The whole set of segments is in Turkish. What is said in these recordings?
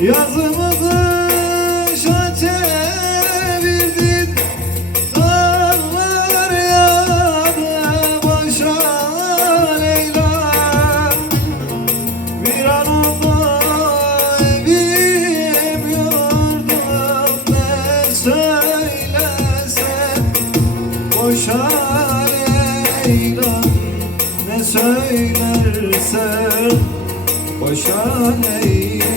Yazımı kışa çevirdin başa Leyla. Bir an evim yurdum Ne söylesen boşa Leyla. Ne söylersen boşa Leyla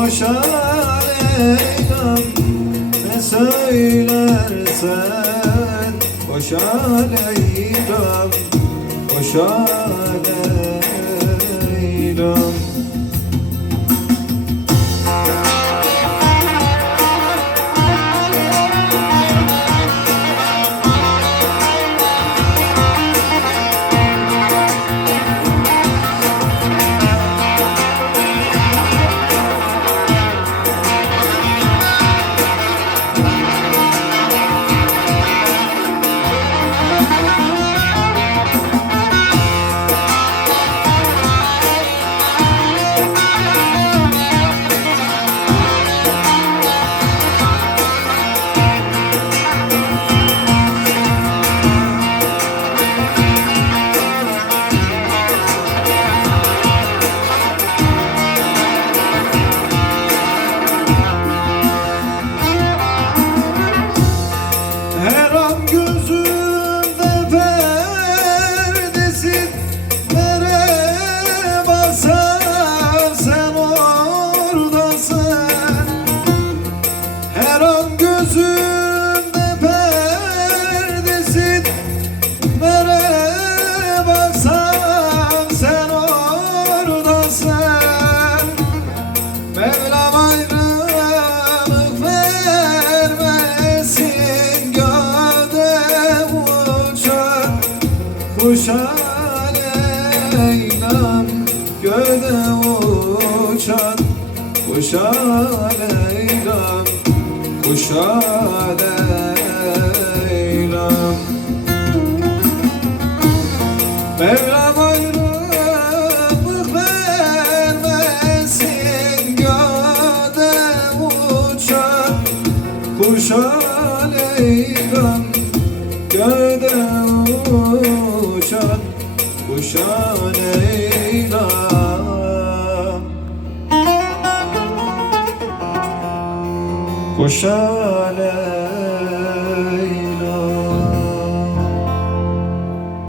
Boşa Leyla'm ne söylersen Boşa Leyla'm kuşa Leyla'm Göde uçan kuşa Leyla'm Kuşa Leyla'm Mevlam ayrılık vermesin Göde uçan kuşa Leyla'm Göde uçan kuşa Leyla'm Kuşa Leyla'm